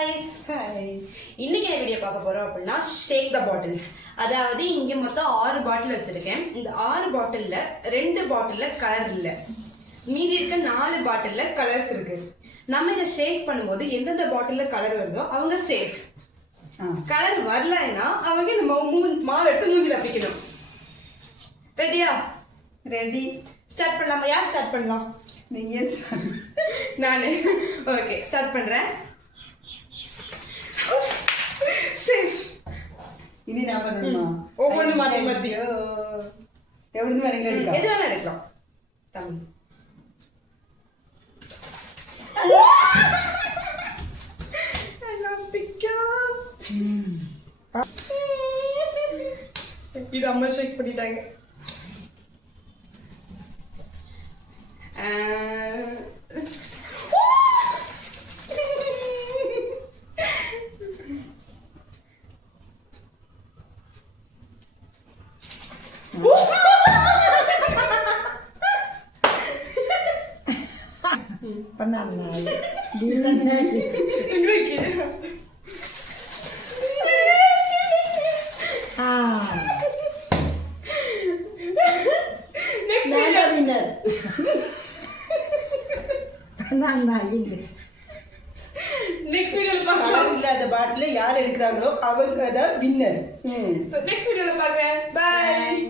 guys. Hi. இன்னைக்கு என்ன video பார்க்க போறோம் அப்படின்னா ஷேக் த பாட்டில்ஸ். அதாவது இங்க மொத்தம் 6 பாட்டில் வச்சிருக்கேன். இந்த 6 பாட்டில்ல 2 பாட்டில்ல கலர் இல்ல. மீதி இருக்க 4 பாட்டில்ல கலர்ஸ் இருக்கு. நம்ம இதை ஷேக் பண்ணும்போது எந்தெந்த பாட்டில்ல கலர் வருதோ அவங்க சேஃப். கலர் வரலைன்னா அவங்க இந்த மாவு எடுத்து மூஞ்சில அப்பிக்கணும். ரெடியா? ரெடி. ஸ்டார்ட் பண்ணலாமா? யார் ஸ்டார்ட் பண்ணலாம்? நீயே நானு. ஓகே, ஸ்டார்ட் பண்றேன். சேஃப். இனி நான் பண்ணணுமா? ஒவ்வொன்று மாத்தி மாத்தி. எவ்வளவு வேணுங்களா எடுக்கலாம்? எது வேணா எடுக்கலாம். தமிழ். இது அம்மா ஷேக் பண்ணிட்டாங்க. பண்ணாங்க. இல்லாத பாட்டில யார் எடுக்கிறாங்களோ அவங்க தான் வின்னர். நெக்ஸ்ட் வீடியோல பாக்குறேன். பை.